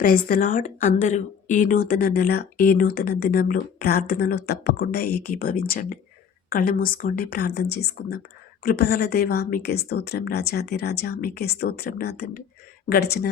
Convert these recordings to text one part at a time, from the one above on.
Praise the lord. అందరూ ఈ నూతన నెల, ఈ నూతన దినంలో ప్రార్థనలో తప్పకుండా ఏకీభవించండి. కళ్ళు మూసుకోండి, ప్రార్థన చేసుకుందాం. కృపగల దేవా, మీకే స్తోత్రం. రాజాది రాజా, మీకే స్తోత్రం నా తండ్రి. గడిచిన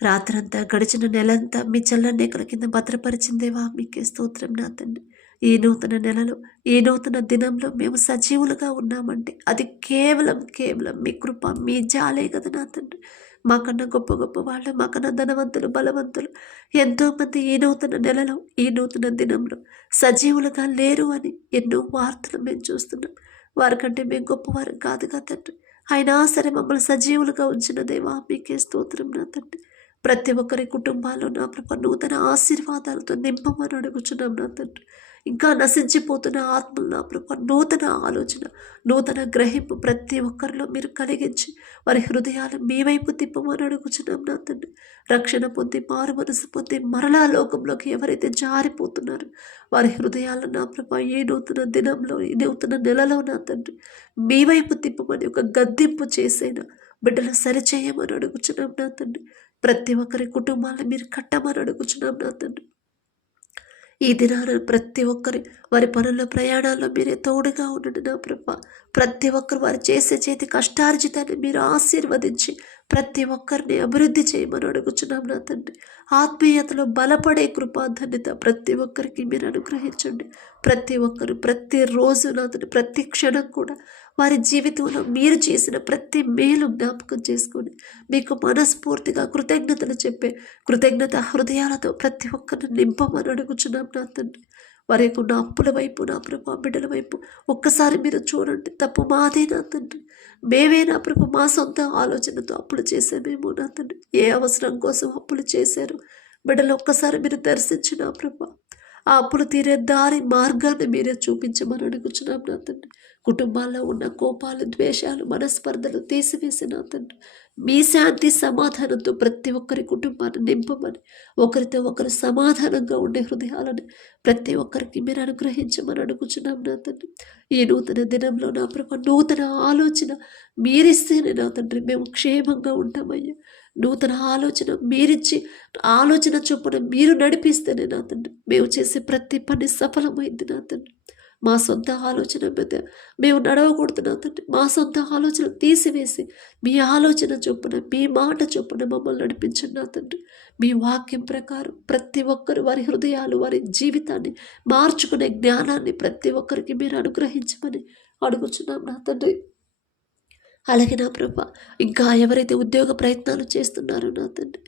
రాత్రంతా, గడిచిన నెలంతా మీ చల్లని రేకుల కింద భద్రపరిచిన దేవా, మీకే స్తోత్రం నా తండ్రి. ఈ నూతన నెలలో, ఈ నూతన దినంలో మేము సజీవులుగా ఉన్నామంటే అది కేవలం కేవలం మీ కృప, మీ జాలే కదా నా తండ్రి. మాకన్నా గొప్ప గొప్ప వాళ్ళు, మాకన్నా ధనవంతులు, బలవంతులు ఎంతోమంది ఈ నూతన నెలలో, ఈ నూతన దినంలో సజీవులుగా లేరు అని ఎన్నో వార్తలు మేము చూస్తున్నాం. వారికంటే మేము గొప్పవారు కాదు కదా తండ్రి. అయినా సరే మమ్మల్ని సజీవులుగా ఉంచిన దేవా, మీకే స్తోత్రం నా తండ్రి. ప్రతి ఒక్కరి కుటుంబాల్లో నా ప్రభ నూతన ఆశీర్వాదాలతో నింపమని అడుగుచున్నాం నా తండ్రి. ఇంకా నశించిపోతున్న ఆత్మలు నా ప్రభ నూతన ఆలోచన, నూతన గ్రహింపు ప్రతి ఒక్కరిలో మీరు కలిగించి వారి హృదయాలు మీ వైపు తిప్పమని అడుగుచున్నాం నా తండ్రి. రక్షణ పొంది, మారు మనసు పొంది మరలా లోకంలోకి ఎవరైతే జారిపోతున్నారో వారి హృదయాలు నా ప్రభ ఈ నూతన దినంలో, ఈ నూతన నెలలో నా తండ్రి మీ వైపు తిప్పమని ఒక గద్దింపు చేసైనా బిడ్డలు సరిచేయమని అడుగుచున్నాం నా తండ్రి. ప్రతి ఒక్కరి కుటుంబాలను మీరు కట్టమని అడుగుచున్నాం నా తండ్రి. ఈ దినాన ప్రతి ఒక్కరి వారి పనుల్లో, ప్రయాణాల్లో మీరే తోడుగా ఉండండి నా ప్రభ. ప్రతి ఒక్కరు వారు చేసే చేతి కష్టార్జితాన్ని మీరు ఆశీర్వదించి ప్రతి ఒక్కరిని అభివృద్ధి చేయమని అడుగుచున్నాం నా తండ్రి. ఆత్మీయతలో బలపడే కృపాధన్యత ప్రతి ఒక్కరికి మీరు అనుగ్రహించండి. ప్రతి ఒక్కరు ప్రతిరోజు నా తండ్రి, ప్రతి క్షణం కూడా వారి జీవితంలో మీరు చేసిన ప్రతి మేలు జ్ఞాపకం చేసుకొని మీకు మనస్ఫూర్తిగా కృతజ్ఞతలు చెప్పే కృతజ్ఞత హృదయాలతో ప్రతి ఒక్కరిని నింపమని అడుగుచున్నాం నా తండ్రి. వారి యొక్క అప్పుల వైపు నా ప్రభా, బిడ్డల వైపు ఒక్కసారి మీరు చూడండి. తప్పు మాదే నా తండ్రి. మేమే నా ప్రభు మా సొంత ఆలోచనతో అప్పులు చేసామేమో నా తండ్రి. ఏ అవసరం కోసం అప్పులు చేశారు బిడ్డలు ఒక్కసారి మీరు దర్శించి నా ప్రభా ఆ అప్పులు తీరే దారి మార్గాన్ని మీరే చూపించమని అడుగుచున్నాం నా తండ్రి. కుటుంబాల్లో ఉన్న కోపాలు, ద్వేషాలు, మనస్పర్ధలు తీసివేసి నా తండ్రి మీ శాంతి సమాధానంతో ప్రతి ఒక్కరి కుటుంబాన్ని నింపమని, ఒకరితో ఒకరు సమాధానంగా ఉండే హృదయాలని ప్రతి ఒక్కరికి మీరు అనుగ్రహించమని అడుగుచున్నాం నా తండ్రి. ఈ నూతన దినంలో నా ప్రభు నూతన ఆలోచన మీరిస్తేనే నా తండ్రి మేము క్షేమంగా ఉంటామయ్యా. నూతన ఆలోచన మీరిచ్చి ఆలోచన చొప్పున మీరు నడిపిస్తేనే నా తండ్రి మేము చేసే ప్రతి పని సఫలమైంది నా తండ్రి. మా సొంత ఆలోచన మీద మేము నడవకూడదు నా తండ్రి. మా సొంత ఆలోచన తీసివేసి మీ ఆలోచన చొప్పున, మీ మాట చొప్పున మమ్మల్ని నడిపించండి నా తండ్రి. మీ వాక్యం ప్రకారం ప్రతి ఒక్కరు వారి హృదయాలు, వారి జీవితాన్ని మార్చుకునే జ్ఞానాన్ని ప్రతి ఒక్కరికి మీరు అనుగ్రహించమని అడుగుచున్నాం నా తండ్రి. అలాగే నా ప్రభ ఇంకా ఎవరైతే ఉద్యోగ ప్రయత్నాలు చేస్తున్నారో నా తండ్రి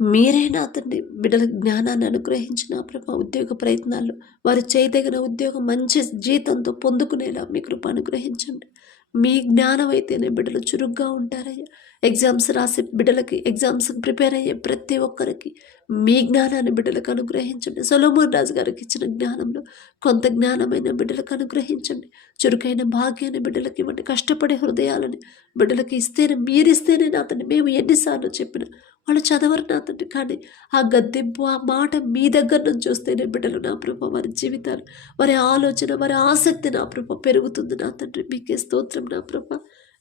మీరే నా తండ్రి బిడ్డల జ్ఞానాన్ని అనుగ్రహించిన ప్రభా ఉద్యోగ ప్రయత్నాల్లో వారు చేయదగిన ఉద్యోగం మంచి జీతంతో పొందుకునేలా మీ కృప అనుగ్రహించండి. మీ జ్ఞానం అయితేనే బిడ్డలు చురుగ్గా ఉంటారయ్యా. ఎగ్జామ్స్ రాసే బిడ్డలకి, ఎగ్జామ్స్కి ప్రిపేర్ అయ్యే ప్రతి ఒక్కరికి మీ జ్ఞానాన్ని బిడ్డలకు అనుగ్రహించండి. సొలొమోన్ రాజు గారికి ఇచ్చిన జ్ఞానంలో కొంత జ్ఞానమైన బిడ్డలకు అనుగ్రహించండి. చురుకైన భాగ్యాన్ని బిడ్డలకి ఇవ్వండి. కష్టపడే హృదయాలని బిడ్డలకి ఇస్తేనే, మీరిస్తేనే నా తండ్రి మేము ఎన్నిసార్లు చెప్పిన వాళ్ళు చదవరు నా తండ్రి. కానీ ఆ గద్దెంపు, ఆ మాట మీ దగ్గర నుంచి వస్తేనే బిడ్డలు నా ప్రభ వారి జీవితాలు, వారి ఆలోచన, వారి ఆసక్తి నా ప్రభ పెరుగుతుంది నా తండ్రి. మీకే స్తోత్రం నా ప్రభ.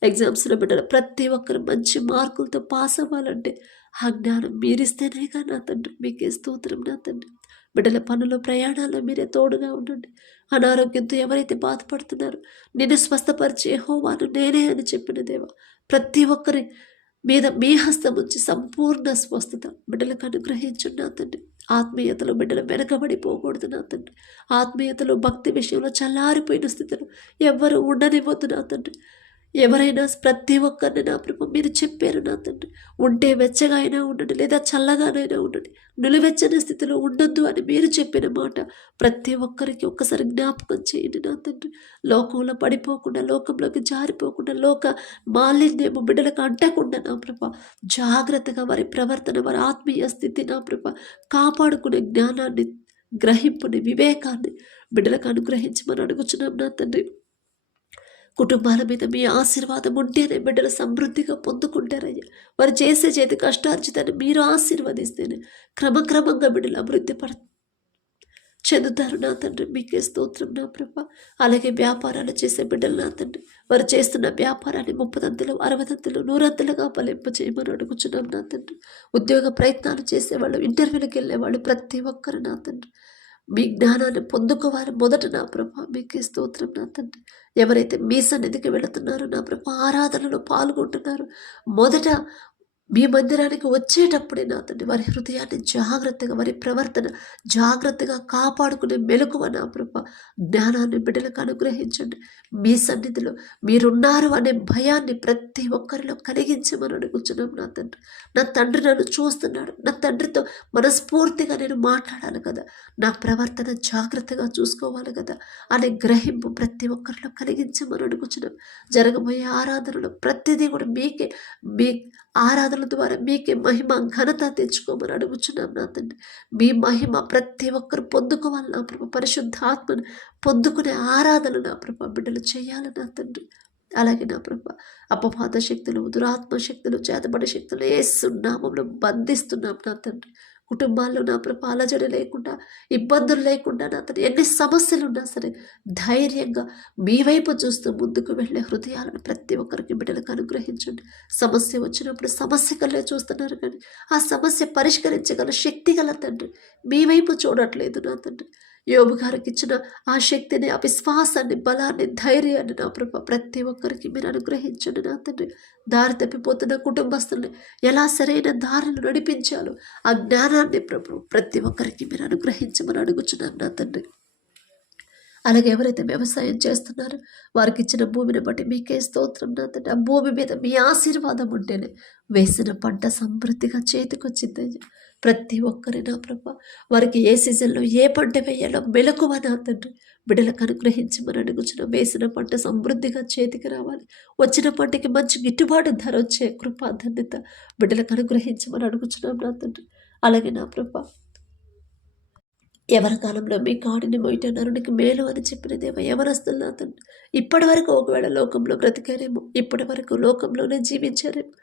ఎగ్జామ్స్లో బిడ్డలు ప్రతి ఒక్కరు మంచి మార్కులతో పాస్ అవ్వాలంటే ఆ జ్ఞానం మీరిస్తేనేగా నా తండ్రి. మీకే స్తోత్రం నా తండ్రి. బిడ్డల పనులు, ప్రయాణాల్లో మీరే తోడుగా ఉండండి. అనారోగ్యంతో ఎవరైతే బాధపడుతున్నారో నేను స్వస్థపరిచే యెహోవాను నేనే అని చెప్పిన దేవా, ప్రతి ఒక్కరి మీద మీ హస్తం ఉంచి సంపూర్ణ స్వస్థత బిడ్డలకు అనుగ్రహించండి నా తండ్రి. ఆత్మీయతలో బిడ్డలు వెనకబడిపోకూడదు నా తండ్రి. ఆత్మీయతలో, భక్తి విషయంలో చల్లారిపోయిన స్థితిలో ఎవ్వరు ఉండనివ్వద్దు నా తండ్రి. ఎవరైనా ప్రతి ఒక్కరిని నా ప్రభు మీరు చెప్పారు నా తండ్రి. ఉంటే వెచ్చగా అయినా ఉండండి, లేదా చల్లగానైనా ఉండండి, నిలువెచ్చని స్థితిలో ఉండొద్దు అని మీరు చెప్పిన మాట ప్రతి ఒక్కరికి ఒక్కసారి జ్ఞాపకం చేయండి నా తండ్రి. లోకంలో పడిపోకుండా, లోకంలోకి జారిపోకుండా, లోక మాలిన్యము బిడ్డలకు అంటకుండా నా ప్రభ జాగ్రత్తగా వారి ప్రవర్తన, వారి ఆత్మీయ స్థితి నా ప్రభ కాపాడుకునే జ్ఞానాన్ని, గ్రహింపుని, వివేకాన్ని బిడ్డలకు అనుగ్రహించమని అడుగుచున్నాం నా తండ్రి. కుటుంబాల మీద మీ ఆశీర్వాదం ఉంటేనే బిడ్డలు సమృద్ధిగా పొందుకుంటారయ్యా. వారు చేసే చేతి కష్టార్జితాన్ని మీరు ఆశీర్వదిస్తేనే క్రమక్రమంగా బిడ్డలు అభివృద్ధి చెందుతారు నా తండ్రి. మీకే స్తోత్రం నా ప్రభా. అలాగే వ్యాపారాలు చేసే బిడ్డలు నా తండ్రి, వారు చేస్తున్న వ్యాపారాన్ని 30 60 100 ఫలింప చేయమని అడుగుచున్నాం నా తండ్రి. ఉద్యోగ ప్రయత్నాలు చేసేవాళ్ళు, ఇంటర్వ్యూలకు వెళ్ళేవాళ్ళు ప్రతి ఒక్కరు నా తండ్రి మీ జ్ఞానాన్ని పొందుకోవాలి మొదట నా ప్రభా. మీకే స్తోత్రం నా తండ్రి. ఎవరైతే మీ సన్నిధికి వెళుతున్నారో నా ప్రభా, ఆరాధనలో పాల్గొంటున్నారు, మొదట మీ మందిరానికి వచ్చేటప్పుడే నా తండ్రి వారి హృదయాన్ని జాగ్రత్తగా, వారి ప్రవర్తన జాగ్రత్తగా కాపాడుకునే మెలకువ నా ప్రభా, జ్ఞానాన్ని బిడ్డలకు అనుగ్రహించండి. మీ సన్నిధిలో మీరున్నారు అనే భయాన్ని ప్రతి ఒక్కరిలో కలిగించమని అడుగుచున్నాం నా తండ్రి. నా తండ్రి నన్ను చూస్తున్నాడు, నా తండ్రితో మనస్ఫూర్తిగా నేను మాట్లాడాలి కదా, నా ప్రవర్తన జాగ్రత్తగా చూసుకోవాలి కదా అనే గ్రహింపు ప్రతి ఒక్కరిలో కలిగించమని అడుగుచున్నాం. జరగబోయే ఆరాధనలో ప్రతిదీ కూడా మీకే, మీ ఆరాధన ద్వారా మీకే మహిమ ఘనత తెచ్చుకోమని అడుగుచున్నాం నా తండ్రి. మీ మహిమ ప్రతి ఒక్కరు పొందుకోవాలి నా ప్రభ. పరిశుద్ధాత్మను పొందుకునే ఆరాధన నా ప్రభ బిడ్డలు చేయాలి నా తండ్రి. అలాగే నా ప్రభ అపవాద శక్తులు, దురాత్మ శక్తులు, చేతబడి శక్తులు యేసు నామములో బంధిస్తున్నాం నా తండ్రి. కుటుంబాల్లో నా ప్రభ అలజడి లేకుండా, ఇబ్బందులు లేకుండా నా తండ్రి ఎన్ని సమస్యలు ఉన్నా సరే ధైర్యంగా మీ వైపు చూస్తూ ముందుకు వెళ్ళే హృదయాలను ప్రతి ఒక్కరికి బిడ్డలకు అనుగ్రహించండి. సమస్య వచ్చినప్పుడు సమస్య కల్లే చూస్తున్నారు, కానీ ఆ సమస్య పరిష్కరించగల శక్తి గల తండ్రి మీ వైపు చూడట్లేదు నా తండ్రి. యోబు గారికి ఇచ్చిన ఆ శక్తిని, ఆ విశ్వాసాన్ని, బలాన్ని, ధైర్యాన్ని నా ప్రభ ప్రతి ఒక్కరికి మీరు అనుగ్రహించండి నా తండ్రి. దారి తప్పిపోతున్న కుటుంబస్తుల్ని ఎలా సరైన దారిని నడిపించాలో ఆ జ్ఞానాన్ని ప్రభు ప్రతి ఒక్కరికి మీరు అనుగ్రహించమని అడుగుచున్నాను నా తండ్రి. అలాగే ఎవరైతే వ్యవసాయం చేస్తున్నారో వారికి ఇచ్చిన భూమిని బట్టి మీకే స్తోత్రం నా తండ్రి. ఆ భూమి మీద మీ ఆశీర్వాదం ఉంటేనే వేసిన పంట సమృద్ధిగా చేతికొచ్చింది. ప్రతి ఒక్కరి నా ప్రభ వారికి ఏ సీజన్లో ఏ పంట వేయాలో మెలకువ నా తండ్రి బిడ్డలకు అనుగ్రహించమని అడుగుచున్నాం. వేసిన పంట సమృద్ధిగా చేతికి రావాలి, వచ్చిన పంటకి మంచి గిట్టుబాటు ధర వచ్చే కృపా ధన్యత బిడ్డలకు అనుగ్రహించమని అడుగుచున్నాం నా తండ్రి. అలాగే నా ప్రభ ఎవరి కాలంలో మీ కాడిని మొయ్యట నరునికి మేలు అని చెప్పిన దేవ, ఎవరస్తులు నా తండ్రి ఇప్పటి వరకు ఒకవేళ లోకంలో బ్రతికారేమో, ఇప్పటి వరకు లోకంలోనే జీవించారేమో,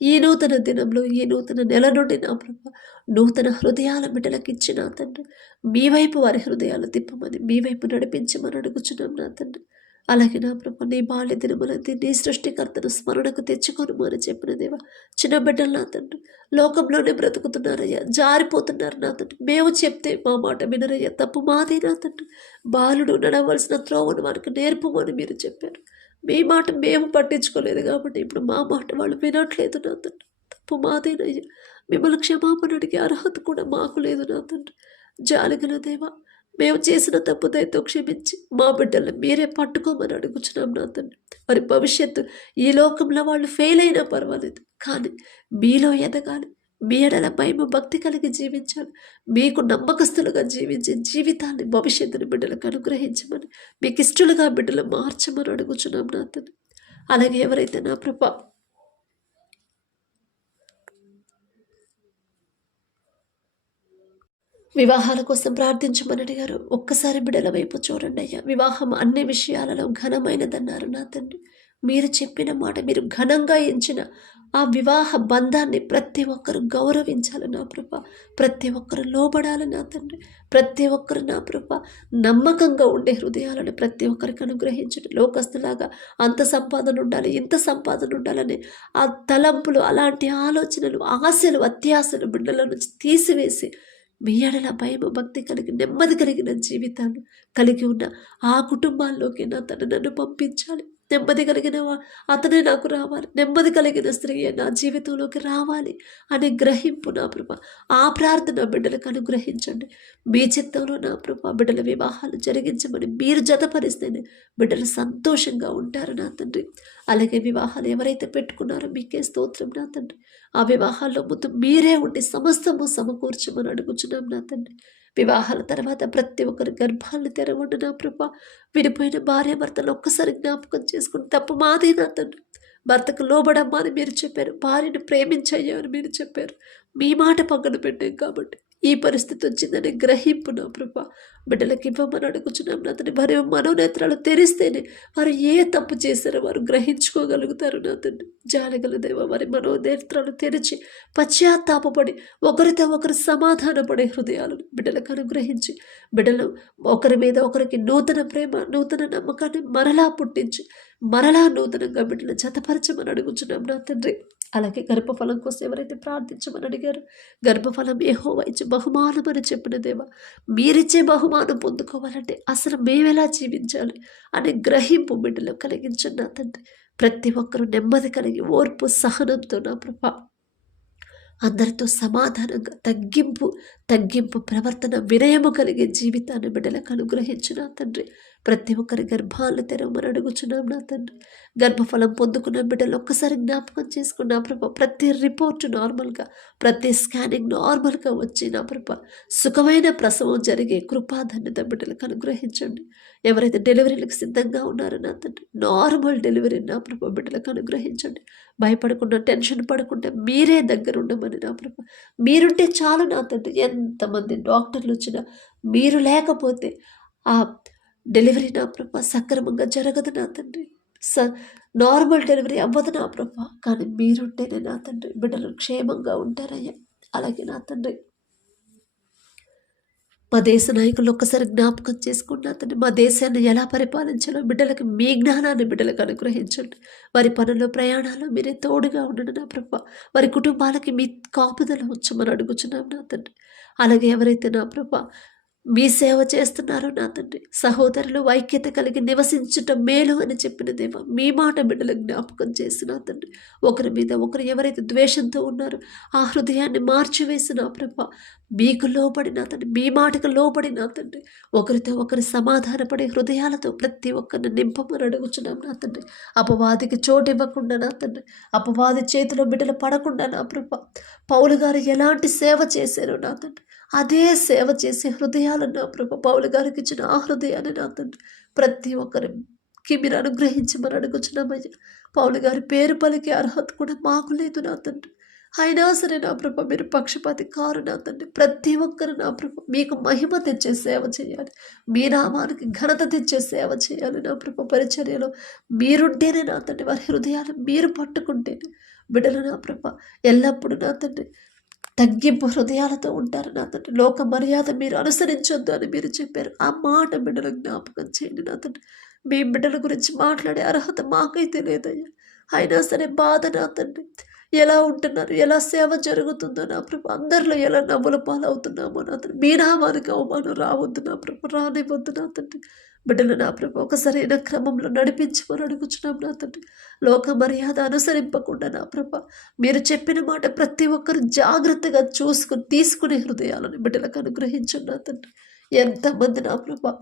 ఈ నూతన దినంలో, ఈ నూతన నెల నుండి నా ప్రభ నూతన హృదయాల బిడ్డలకు ఇచ్చి నా తండ్రి మీ వైపు వారి హృదయాలు తిప్పమని, మీ వైపు నడిపించమని అడుగుచున్నాం నా తండ్రి. అలాగే నా ప్రభ నీ బాల్య దినములంది నీ సృష్టికర్తను స్మరణకు తెచ్చుకోను అని చెప్పిన దేవా, చిన్న బిడ్డలు నా తండ్రి లోకంలోనే బ్రతుకుతున్నారయ్యా, జారిపోతున్నారు నా తండ్రి. మేము చెప్తే మా మాట వినరయ్యా, తప్పు మాదే నా తండ్రి. బాలుడు నడవలసిన త్రోవను వారికి నేర్పమని మీరు చెప్పారు. మీ మాట మేము పట్టించుకోలేదు కాబట్టి ఇప్పుడు మా మాట వాళ్ళు వినట్లేదు నా తండ్రి. తప్పు మాదేనయ్యా, మిమ్మల్ని క్షమాపణ అడిగే అర్హత కూడా మాకు లేదు నా తండ్రి. జాలిగల దేవా, మేము చేసిన తప్పు దయతో క్షమించి మా బిడ్డలను మీరే పట్టుకోమని అడుగుచున్నాం నా తండ్రి. మరి భవిష్యత్తు ఈ లోకంలో వాళ్ళు ఫెయిల్ అయినా పర్వాలేదు, కానీ మీలో ఎదగాలి, మీ ఎడల భయం భక్తి కలిగి జీవించాలి, మీకు నమ్మకస్తులుగా జీవించే జీవితాన్ని, భవిష్యత్తుని బిడ్డలకు అనుగ్రహించమని, మీకు ఇష్టలుగా బిడ్డలు మార్చమని అడుగుచున్నాం నా తండ్రి. అలాగే ఎవరైతే నా ప్రభ వివాహాల కోసం ప్రార్థించమని అడిగారు, ఒక్కసారి బిడ్డల వైపు చూడండి అయ్యా. వివాహం అన్ని విషయాలలో ఘనమైనదన్నారు నా తండ్రి. మీరు చెప్పిన మాట, మీరు ఘనంగా ఎంచిన ఆ వివాహ బంధాన్ని ప్రతి ఒక్కరు గౌరవించాలి నా ప్రభ, ప్రతి ఒక్కరు లోబడాలి నా తండ్రి. ప్రతి ఒక్కరు నా ప్రభ నమ్మకంగా ఉండే హృదయాలను ప్రతి ఒక్కరికి అనుగ్రహించండి. లోకస్తులాగా అంత సంపాదన ఉండాలి, ఇంత సంపాదన ఉండాలని ఆ తలంపులు, అలాంటి ఆలోచనలు, ఆశలు, అత్యాశలు బిడ్డల నుంచి తీసివేసి మీ ఎడల భయము భక్తి కలిగి నెమ్మది కలిగిన జీవితాన్ని కలిగి ఉన్న ఆ కుటుంబాల్లోకి నా తను నన్ను పంపించాలి. నెమ్మది కలిగిన అతనే నాకు రావాలి, నెమ్మది కలిగిన స్త్రీ నా జీవితంలోకి రావాలి అనే గ్రహింపు నా ప్రభ, ఆ ప్రార్థన బిడ్డలకు అనుగ్రహించండి. మీ చిత్తంలో నా ప్రభ బిడ్డల వివాహాలు జరిగించమని మీరు జతపరిస్తేనే బిడ్డలు సంతోషంగా ఉంటారు నా తండ్రి. అలాగే వివాహాలు ఎవరైతే పెట్టుకున్నారో మీకే స్తోత్రం నా తండ్రి. ఆ వివాహాల్లో ముందు మీరే ఉండి సమస్తము సమకూర్చమని అడుగుచున్నాం నా తండ్రి. వివాహాల తర్వాత ప్రతి ఒక్కరి గర్భాలను తెరవండి నా ప్రభ. విడిపోయిన భార్య భర్తలు ఒక్కసారి జ్ఞాపకం చేసుకుని, తప్పు మాదే నా తండ్రి. భర్తకు లోబడమ్మా అని మీరు చెప్పారు, భార్యను ప్రేమించయ్యా అని మీరు చెప్పారు. మీ మాట పక్కన పెట్టాం కాబట్టి ఈ పరిస్థితి వచ్చిందని గ్రహింపు నా ప్రభా బిడ్డలకి ఇవ్వమని అడుగుచున్నాం నా తండ్రి. వారి మనోనేత్రాలు తెరిస్తేనే వారు ఏ తప్పు చేశారో వారు గ్రహించుకోగలుగుతారు నా తండ్రి. జాలిగల దేవ వారి మనోనేత్రాలు తెరిచి పశ్చాత్తాపపడి ఒకరితో ఒకరు సమాధానపడే హృదయాలను బిడ్డలకు అనుగ్రహించి బిడ్డలు ఒకరి మీద ఒకరికి నూతన ప్రేమ నూతన నమ్మకాన్ని మరలా పుట్టించి మరలా నూతనంగా బిడ్డలు జతపరచమని అడుగుచున్నాం నా తండ్రి. అలాగే గర్భఫలం కోసం ఎవరైతే ప్రార్థించమని అడిగారు, గర్భఫలం యెహోవా ఇచ్చే బహుమానం అని చెప్పిన దేవా, మీరిచ్చే బహుమానం పొందుకోవాలంటే అసలు మేమెలా జీవించాలి అనే గ్రహింపు బిడ్డలో కలిగించండి నా తండ్రి. ప్రతి ఒక్కరూ నెమ్మది కలిగి ఓర్పు సహనంతో నా ప్రభా అందరితో సమాధానంగా తగ్గింపు ప్రవర్తన వినయము కలిగే జీవితాన్ని బిడ్డలకు అనుగ్రహించిన తండ్రి. ప్రతి ఒక్కరి గర్భాలను తెరవమని అడుగుచున్నాం నా తండ్రి. గర్భఫలం పొందుకున్న బిడ్డలు ఒక్కసారి జ్ఞాపకం చేసుకున్న ప్రభ ప్రతి రిపోర్టు నార్మల్గా ప్రతి స్కానింగ్ నార్మల్గా వచ్చి నా ప్రభ సుఖమైన ప్రసవం జరిగే కృపాధన్యత బిడ్డలకు అనుగ్రహించండి. ఎవరైతే డెలివరీలకు సిద్ధంగా ఉన్నారో నా తండ్రి నార్మల్ డెలివరీ నా ప్రభ బిడ్డలకు అనుగ్రహించండి. భయపడకుండా టెన్షన్ పడకుండా మీరే దగ్గర ఉండమని నా ప్రభ మీరుంటే చాలు నా తండ్రి. ఎంతమంది డాక్టర్లు వచ్చినా మీరు లేకపోతే ఆ డెలివరీ నా ప్రభ సక్రమంగా జరగదు నా తండ్రి. నార్మల్ డెలివరీ అవ్వదు నా ప్రభ. కానీ మీరుంటేనే నా తండ్రి బిడ్డలు క్షేమంగా ఉంటారయ్యా. అలాగే నా తండ్రి మా దేశ నాయకులు ఒక్కసారి జ్ఞాపకం చేసుకున్న తండ్రి మా దేశాన్ని ఎలా పరిపాలించాలో బిడ్డలకు మీ జ్ఞానాన్ని బిడ్డలకు అనుగ్రహించండి. వారి పనుల్లో ప్రయాణాలు మీరే తోడుగా ఉండండి నా ప్రభ. వారి కుటుంబాలకి మీ కాపుదల ఉంచమని అడుగుచున్నాం నా తండ్రి. అలాగే ఎవరైతే నా ప్రభ మీ సేవ చేస్తున్నారో నా తండ్రి సహోదరులు ఐక్యత కలిగి నివసించటం మేలు అని చెప్పిన దేవ మీ మాట బిడ్డలకు జ్ఞాపకం చేసిన తండ్రి. ఒకరి మీద ఒకరు ఎవరైతే ద్వేషంతో ఉన్నారో ఆ హృదయాన్ని మార్చివేసిన ప్రభ మీకు లోబడిన తండ్రి మీ మాటకు లోబడిన తండ్రి ఒకరితో ఒకరు సమాధానపడే హృదయాలతో ప్రతి ఒక్కరిని నింపమని అడుగుచున్నాం నా తండ్రి. అపవాదికి చోటు ఇవ్వకుండా నా తండ్రి అపవాది చేతిలో బిడ్డలు పడకుండా నా ప్రభ పౌలు గారు ఎలాంటి సేవ చేశారో నా తండ్రి అదే సేవ చేసే హృదయాలను నా ప్రభ పౌలు గారికి ఇచ్చిన ఆ హృదయాన్ని నా తండ్రి ప్రతి ఒక్కరికి మీరు అనుగ్రహించమని అడుగుచున్నామయ్యా. పౌలు గారి పేరు పలికే అర్హత కూడా మాకు లేదు నా తండ్రి. అయినా సరే నా ప్రభ మీరు పక్షపాతి కారు నా తండ్రి. ప్రతి ఒక్కరు నా ప్రభ మీకు మహిమ తెచ్చే సేవ చేయాలి. మీ నామానికి ఘనత తెచ్చే సేవ చేయాలి నా ప్రభ. పరిచర్యలో మీరుంటేనే నా తండ్రి వారి హృదయాలు మీరు పట్టుకుంటేనే బిడ్డలు నా ప్రభ ఎల్లప్పుడూ నా తండ్రి తగ్గింపు హృదయాలతో ఉంటారు నా తండ్రి. లోక మర్యాద మీరు అనుసరించొద్దు అని మీరు చెప్పారు. ఆ మాట బిడ్డలు జ్ఞాపకం చేయండి నా తండ్రి. మీ బిడ్డల గురించి మాట్లాడే అర్హత మాకైతే లేదయ్యా. అయినా సరే బాధ నా తండ్రి ఎలా ఉంటున్నారు ఎలా సేవ జరుగుతుందో నా ప్రభు అందరిలో ఎలా నవ్వుల పాలవుతున్నామో నా తండ్రి. మీ నామానికి అవమానం రావద్దు నా ప్రభు రానివద్దు నా తండ్రి. బిడ్డలు నా ప్రభు ఒక సరైన క్రమంలో నడిపించమని అడుగుచున్నాం నా తండ్రి. లోక మర్యాద అనుసరింపకుండా నా ప్రభ మీరు చెప్పిన మాట ప్రతి ఒక్కరు జాగ్రత్తగా తీసుకునే హృదయాలను బిడ్డలకు అనుగ్రహించండి నా తండ్రి. ఎంతమంది నా ప్రభ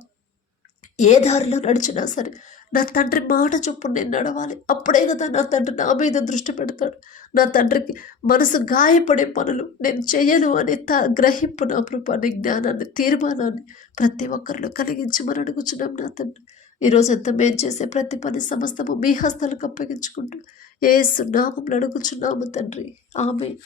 ఏ దారిలో నడిచినా సరే నా తండ్రి మాట చొప్పున నేను నడవాలి. అప్పుడే కదా నా తండ్రి నా మీద దృష్టి పెడతాడు. నా తండ్రికి మనసు గాయపడే పనులు నేను చేయను అనే గ్రహింపు నా ప్రభా నీ జ్ఞానాన్ని తీర్మానాన్ని ప్రతి ఒక్కరిలో కలిగించమని అడుగుచున్నాం నా తండ్రి. ఈరోజంతా మేము చేసే ప్రతి పని సమస్తము మీ హస్తాలకు అప్పగించుకుంటూ యేసు నామములో అడుగుచున్నాము తండ్రి. ఆమేన్.